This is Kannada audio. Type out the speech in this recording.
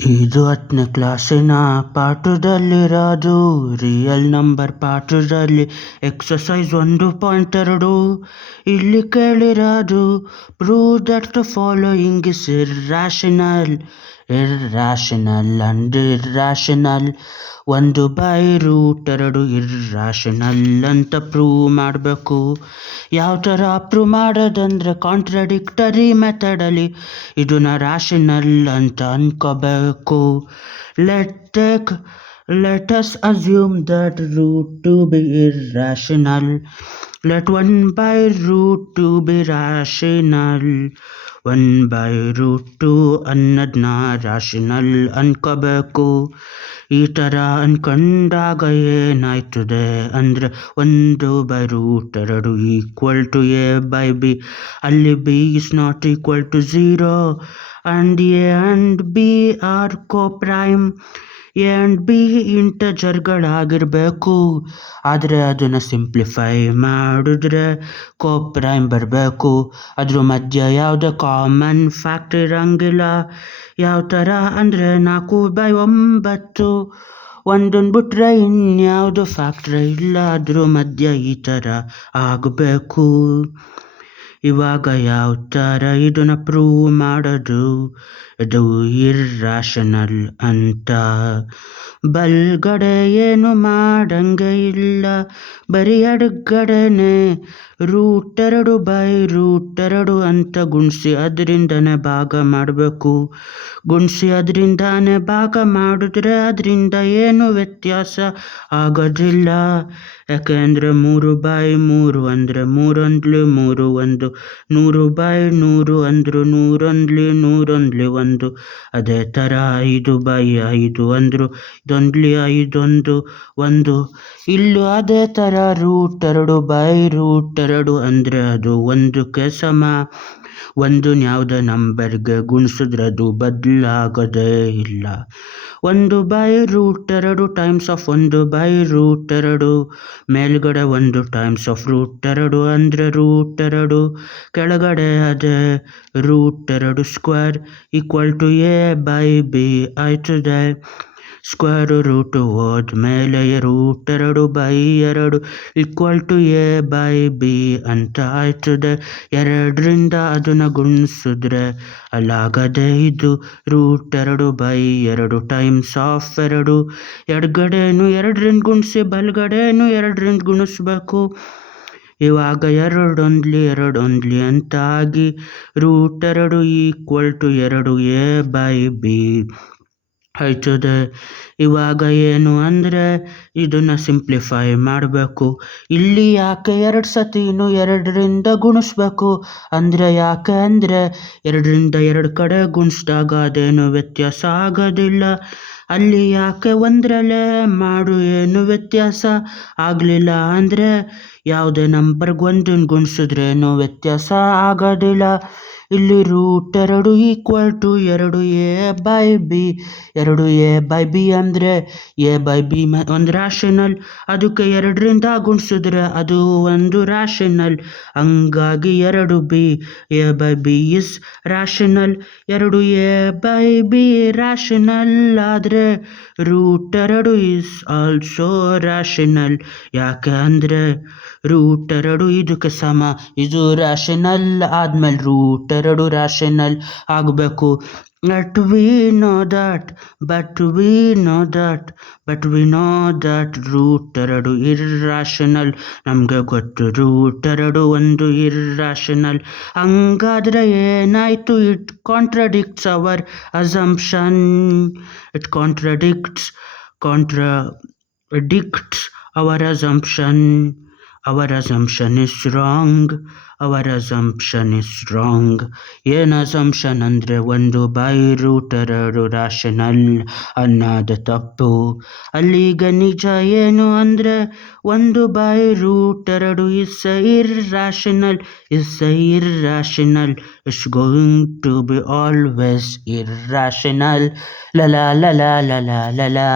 ಇದು 10ನೇ ಕ್ಲಾಸಿನ ಪಾಠದಲ್ಲಿರೋದು ರಿಯಲ್ ನಂಬರ್ ಪಾಠದಲ್ಲಿ ಎಕ್ಸಸೈಸ್ 1.2. ಇಲ್ಲಿ ಕೇಳಿರೋದು prove that the following is irrational. Irrational and irrational. 1/√2 irrational ಅಂತ ಪ್ರೂವ್ ಮಾಡಬೇಕು. ಯಾವ ಥರ ಪ್ರೂವ್ ಮಾಡೋದಂದ್ರೆ ಕಾಂಟ್ರಡಿಕ್ಟರಿ ಮೆಥಡಲ್ಲಿ ಇದನ್ನ ರಾಷನಲ್ ಅಂತ ಅನ್ಕೋಬೇಕು. Let us assume that √2 be irrational. Let 1/√2 be rational. 1/√2 ಅನ್ನೋದನ್ನ ರಾಷನಲ್ ಅನ್ಕೋಬೇಕು. ಈ ಥರ ಅನ್ಕೊಂಡಾಗ ಏನಾಯ್ತದೆ ಅಂದರೆ 1/√2 ಈಕ್ವಲ್ ಟು a/b. ಅಲ್ಲಿ b is not equal to 0 and a and b are co-prime. a and b ಇಂಟಜರ್ಗಳಾಗಿರಬೇಕು. ಆದರೆ ಅದನ್ನು ಸಿಂಪ್ಲಿಫೈ ಮಾಡಿದ್ರೆ ಕೋಪ್ರೈಮ್ ಬರಬೇಕು. ಅದ್ರ ಮಧ್ಯ ಯಾವುದೇ ಕಾಮನ್ ಫ್ಯಾಕ್ಟರ್ ಇರಂಗಿಲ್ಲ. ಯಾವ ಥರ ಅಂದರೆ 4/9 ಒಂದನ್ನು ಬಿಟ್ರೆ ಇನ್ಯಾವುದು ಫ್ಯಾಕ್ಟ್ರಿ ಇಲ್ಲ. ಅದ್ರ ಮಧ್ಯ ಈ ಥರ ಆಗಬೇಕು. ಇವಾಗ ಯಾವ ಥರ ಇದನ್ನ ಪ್ರೂವ್ ಮಾಡೋದು? ಇದು ಇರ್ರಾಷನಲ್ ಅಂತ. ಬಲ್ಗಡೆ ಏನು ಮಾಡಂಗೆ ಇಲ್ಲ, ಬರೀ ಎಡಗಡೆನೆ √2/√2 ಅಂತ ಗುಣಿಸಿ ಅದರಿಂದನೇ ಭಾಗ ಮಾಡಬೇಕು. ಗುಣಿಸಿ ಅದರಿಂದಾನೇ ಭಾಗ ಮಾಡಿದ್ರೆ ಅದರಿಂದ ಏನು ವ್ಯತ್ಯಾಸ ಆಗೋದಿಲ್ಲ. ಯಾಕೆಂದರೆ 3/3 ಅಂದರೆ 3 1 1. 100/100 ಅಂದರು 100 1. ಅದೇ ಥರ 5/5 ಅಂದರು 5 1. ಇಲ್ಲೂ ಅದೇ ಥರ √2/√2 ಅಂದರೆ ಅದು 1ಕ್ಕೆ ಸಮ. ಒಂದನ್ನು ಯಾವುದೇ ನಂಬರ್ಗೆ ಗುಣಿಸಿದ್ರೆ ಅದು ಬದಲಾಗೋದೇ ಇಲ್ಲ. 1/√2 ಟೈಮ್ಸ್ ಆಫ್ 1/√2. ಮೇಲ್ಗಡೆ 1 ಟೈಮ್ಸ್ ಆಫ್ √2 ಅಂದರೆ √2. ಕೆಳಗಡೆ ಅದೇ √2² ಈಕ್ವಲ್ ಟು a/b ಆಯ್ತದೆ. ಸ್ಕ್ವೇರ್ ರೂಟು ಹೋದ್ಮೇಲೆ √2/2 ಈಕ್ವಲ್ ಟು a/b ಅಂತ ಆಯ್ತದೆ. 2ರಿಂದ ಅದನ್ನು ಗುಣಿಸಿದ್ರೆ ಅಲ್ಲಾಗದೆ ಇದು √2/2 ಟೈಮ್ಸ್ ಆಫ್ 2. ಎಡಗಡೆನು 2ರಿಂದ ಗುಣಿಸಿ ಬಲಗಡೆನು 2ರಿಂದ ಗುಣಿಸ್ಬೇಕು. ಇವಾಗ 2 ಅಂತ ಆಗಿ √2 ಈಕ್ವಲ್ ಟು 2 a/b ಆಯ್ತದೆ. ಇವಾಗ ಏನು ಅಂದರೆ ಇದನ್ನು ಸಿಂಪ್ಲಿಫೈ ಮಾಡಬೇಕು. ಇಲ್ಲಿ ಯಾಕೆ 2 ಸತಿನೂ 2ರಿಂದ ಗುಣಿಸ್ಬೇಕು ಅಂದರೆ ಯಾಕೆ ಅಂದರೆ 2ರಿಂದ 2 ಕಡೆ ಗುಣಿಸಿದಾಗ ಅದೇನು ವ್ಯತ್ಯಾಸ ಆಗೋದಿಲ್ಲ. ಅಲ್ಲಿ ಯಾಕೆ 1ರಲ್ಲೇ ಮಾಡು ಏನು ವ್ಯತ್ಯಾಸ ಆಗಲಿಲ್ಲ ಅಂದರೆ ಯಾವುದೇ ನಂಬರ್ಗೆ 1 ಗುಣಿಸಿದ್ರೇನು ವ್ಯತ್ಯಾಸ ಆಗೋದಿಲ್ಲ. ಇಲ್ಲಿ √2 ಈಕ್ವಲ್ ಟು 2 a/b. 2 a/b ಅಂದರೆ a/b ಒಂದು ರಾಷನಲ್. ಅದಕ್ಕೆ 2ರಿಂದ ಗುಣಿಸಿದ್ರೆ ಅದು ಒಂದು ರಾಷನಲ್. ಹಂಗಾಗಿ 2b a/b is rational. 2 a/b rational ಆದರೆ √2 ಇಸ್ ಆಲ್ಸೋ ರಾಷನಲ್. ಯಾಕೆ ಅಂದರೆ √2 ಇದಕ್ಕೆ ಸಮ. ಇದು ರಾಷನಲ್ ಆದಮೇಲೆ √2 ರಾಷನಲ್ ಆಗಬೇಕು. But we know that √2 irrational. ನಮಗೆ ಗೊತ್ತು √2 ಒಂದು ಇರ್ರಾಷನಲ್. ಹಂಗಾದ್ರೆ ಏನಾಯಿತು? It contradicts our assumption. It contradicts our assumption. Our assumption is wrong. ಏನು ಅಸಂಪ್ಷನ್ ಅಂದರೆ 1/√2 ರಾಷನಲ್ ಅನ್ನೋದು ತಪ್ಪು. ಅಲ್ಲಿಗ ನಿಜ ಏನು ಅಂದರೆ 1/√2 is irrational. It's going to be always irrational. La la la la la la la la.